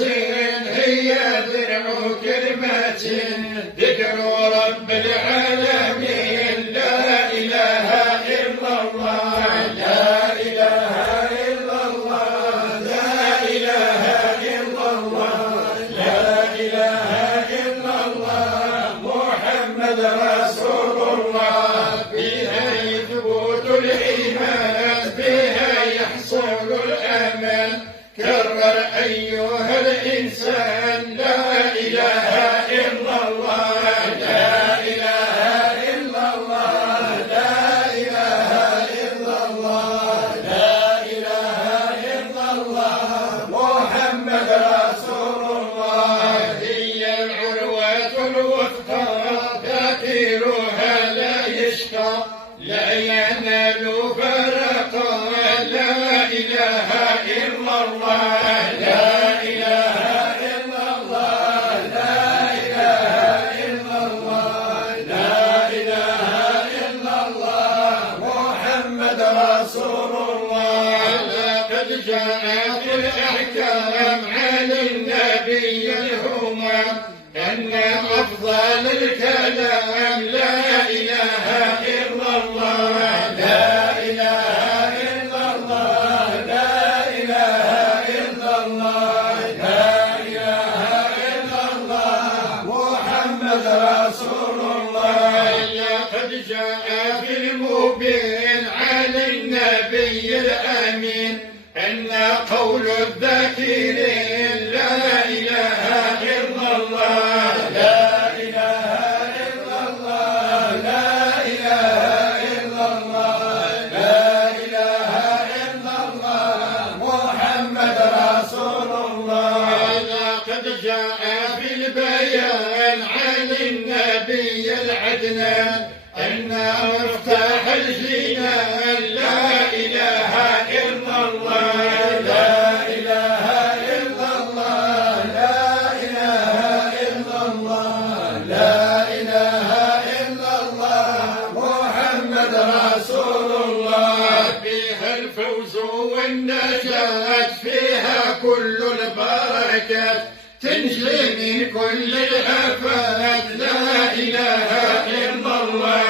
المخلصين هي درع كلمة ذكر رب العالمين. لا إله إلا الله، لا إله إلا الله، لا إله إلا الله، لا إله إلا الله، محمد رسول الله. بها يثبت الإيمان، بها يحصل الأمان. كرر أيها الإنسان لا إله إلا الله، لا إله إلا الله، لا إله إلا الله، لا إله إلا الله، محمد رسول الله. هي العروة الوثقى ذاكرها لا يشقى، لا ينال فرقا. لا إله إلا الله، لا إله إلا الله، لا إله إلا الله، لا إله إلا الله، محمد رسول الله. لقد جاءت الأحكام عن النبي الهمام أن أفضل الكلام لا إله إلا الله، لا إله إلا الله، لا إله إلا الله، لا إله إلا الله، محمد رسول الله. لقد جاء في المبين عن النبي الأمين أن قول الذاكرين لا إله إلا الله، لا إله إلا الله، لا إله إلا الله، لا إله إلا الله، محمد رسول الله. لقد جاء في البيان عن النبي العدنان أن مفتاح الجنان لا إله إلا الله، لا إله إلا الله، لا إله إلا الله، لا إله إلا الله، محمد رسول الله. فيها الفوز والنجاة، فيها كل البركات، تنجي من كل الآفات. لا إله إلا الله،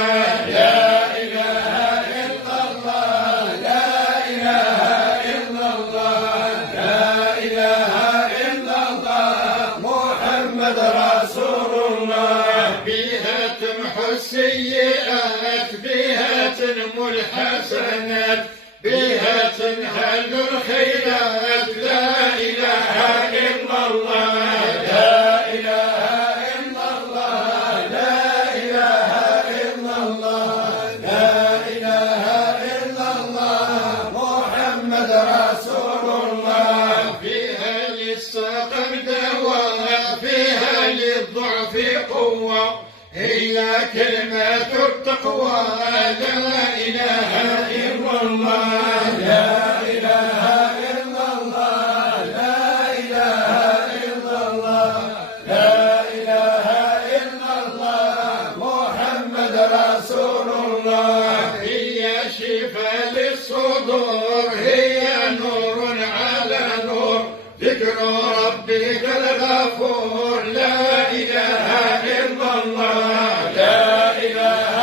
لا إله إلا الله، لا إله إلا الله، لا إله إلا الله، محمد رسول الله. بها تمحو السيئات، بها تنمو الحسنات، بها تنهل الخيرات. لا إله إلا الله، لا إله إلا الله، لا إله إلا الله، لا إله إلا الله، محمد رسول الله. فيها للسقم دواء، فيها للضعف قوة، هي كلمة التقوى. لا إله إلا الله، لا إله إلا الله، لا إله إلا الله، لا إله إلا الله، محمد رسول الله. هي شفاء للصدور، هي نور على نور، ذكر ربك الغفور. لا إله إلا الله، لا إله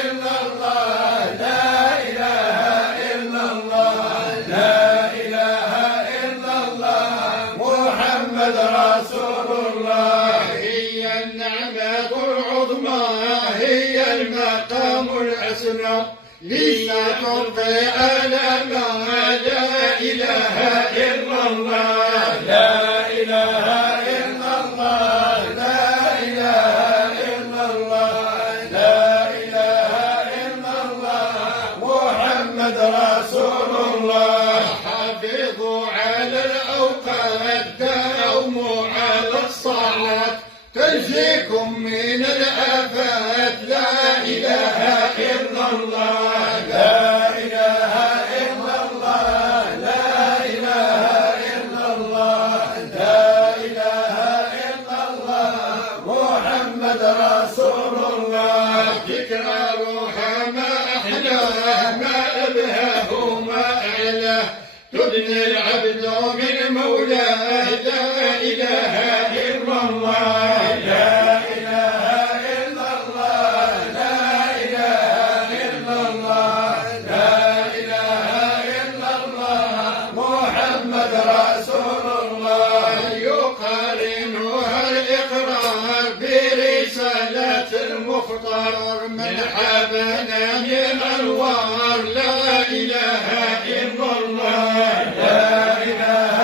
إلا الله، لا إله إلا الله، لا إله إلا الله، محمد رسول الله. هي النعمة العظمى، هي المقام الأسنى، لما ترضي ألما. لا إله إلا الله، لا إله إلا الله، لا إله إلا الله، لا إله إلا الله، محمد رسول الله. حافظوا على الأوقات، داوموا على الصلاة، تنجيكم من الآفات. لا إله إلا الله، لا إله إلا الله، لا إله إلا الله، لا إله إلا الله، محمد رسول الله. تكرارها ما أحلاه، ما أبهاه، ما أعلاه، تبني العبد من مولاه. لا إله أصحابنا من أنوار لا إله إلا الله لا إله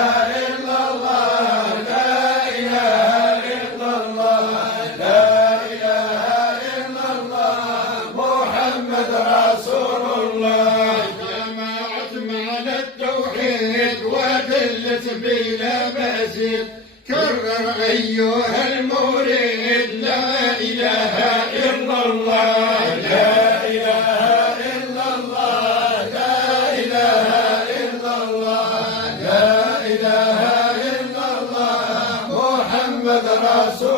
إلا الله لا إله إلا الله لا إله إلا الله محمد رسول الله جمعت معنا التوحيد ودلت بلا مزيد كرر أيها المريد لا إله إلا الله لا إله إلا الله لا إله إلا الله لا إله إلا الله محمد رسول